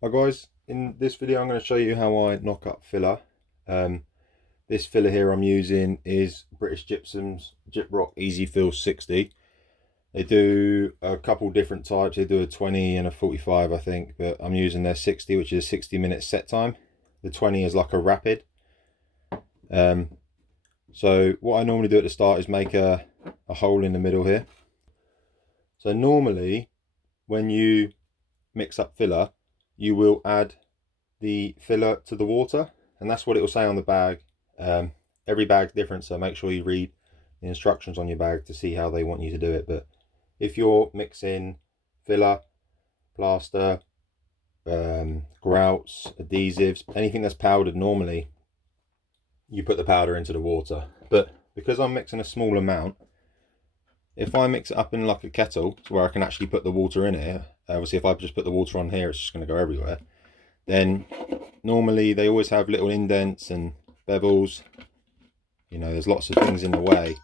Hi guys, in this video I'm going to show you how I knock up filler. This filler here I'm using is British Gypsum's Gyproc Easifill 60. They do a couple different types. They do a 20 and a 45 I think, but I'm using their 60, which is a 60-minute set time. The 20 is like a rapid. So what I normally do at the start is make a hole in the middle here. So normally when you mix up filler, you will add the filler to the water, and that's what it will say on the bag. Every bag's different, so make sure you read the instructions on your bag to see how they want you to do it. But if you're mixing filler, plaster, grouts, adhesives, anything that's powdered, normally you put the powder into the water. But because I'm mixing a small amount, if I mix it up in like a kettle to where I can actually put the water in here, obviously if I just put the water on here it's just going to go everywhere, then normally they always have little indents and bevels, you know, there's lots of things in the way,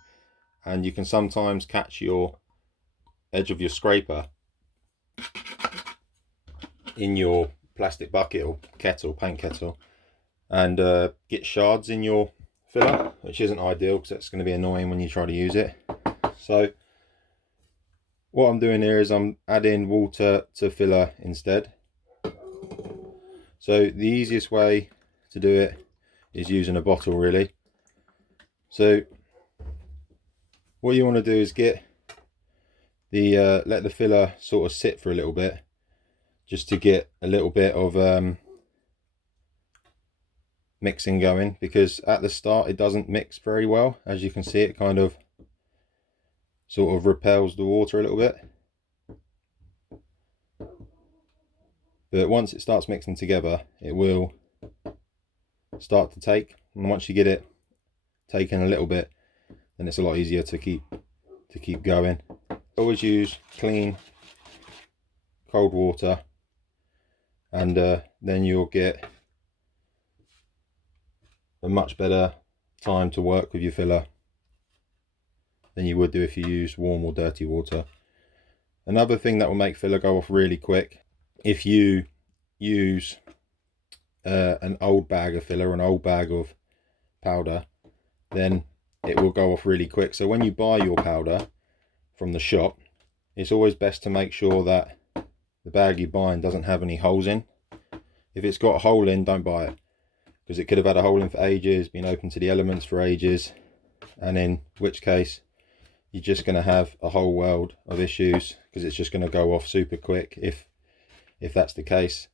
and you can sometimes catch your edge of your scraper in your plastic bucket or kettle, paint kettle, and get shards in your filler, which isn't ideal because that's going to be annoying when you try to use it. So what I'm doing here is I'm adding water to filler instead. So the easiest way to do it is using a bottle, really. So what you want to do is get the let the filler sort of sit for a little bit, just to get a little bit of mixing going, because at the start it doesn't mix very well. As you can see, it kind of sort of repels the water a little bit, but once it starts mixing together it will start to take, and once you get it taken a little bit, then it's a lot easier to keep going. Always use clean cold water, and then you'll get a much better time to work with your filler than you would do if you use warm or dirty water. Another thing that will make filler go off really quick, if you use an old bag of filler or an old bag of powder, then it will go off really quick. So when you buy your powder from the shop, it's always best to make sure that the bag you're buying doesn't have any holes in. If it's got a hole in, don't buy it, because it could have had a hole in for ages, been open to the elements for ages, and in which case you're just going to have a whole world of issues, because it's just going to go off super quick if that's the case.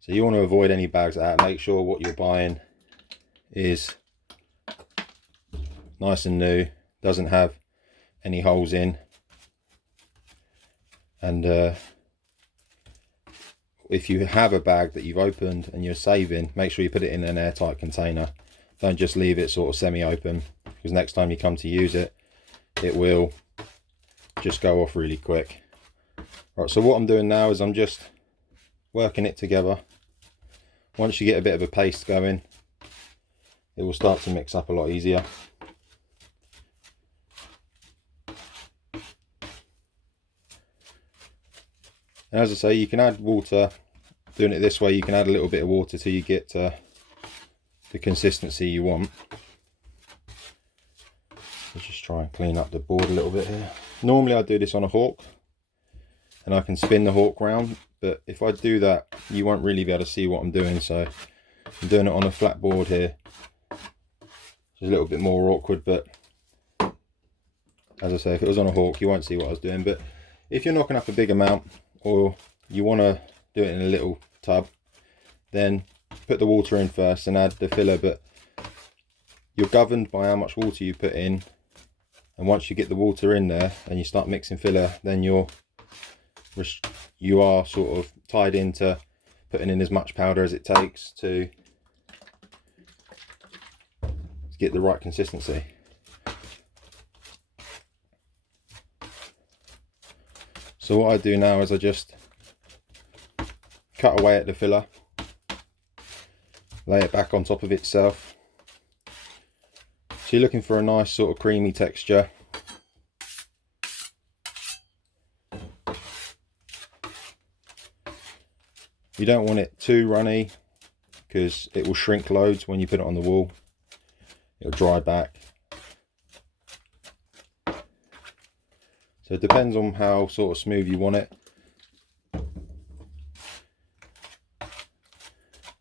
So you want to avoid any bags like that. Make sure what you're buying is nice and new, doesn't have any holes in, and if you have a bag that you've opened and you're saving, make sure you put it in an airtight container. Don't just leave it sort of semi-open, because next time you come to use it, it will just go off really quick. Right, so what I'm doing now is I'm just working it together. Once you get a bit of a paste going, it will start to mix up a lot easier. And as I say, you can add water. Doing it this way, you can add a little bit of water till you get the consistency you want. Let's just try and clean up the board a little bit here. Normally I do this on a hawk, and I can spin the hawk round, but if I do that you won't really be able to see what I'm doing, so I'm doing it on a flat board here. It's a little bit more awkward, but as I say, if it was on a hawk you won't see what I was doing. But if you're knocking up a big amount, or you want to do it in a little tub, then put the water in first and add the filler, but you're governed by how much water you put in, and once you get the water in there and you start mixing filler, then you are sort of tied into putting in as much powder as it takes to get the right consistency. So what I do now is I just cut away at the filler, lay it back on top of itself. So you're looking for a nice sort of creamy texture. You don't want it too runny because it will shrink loads when you put it on the wall. It'll dry back. So it depends on how sort of smooth you want it.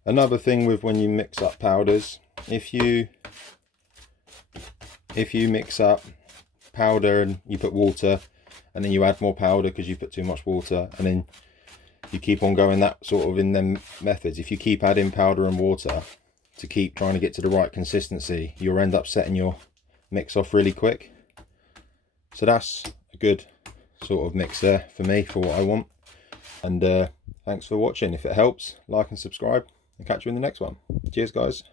Another thing with when you mix up powders, if you mix up powder and you put water and then you add more powder because you put too much water, and then you keep on going that sort of in them methods, if you keep adding powder and water to keep trying to get to the right consistency, you'll end up setting your mix off really quick. So that's a good sort of mix there for me, for what I want. And thanks for watching. If it helps, like and subscribe, and catch you in the next one. Cheers guys.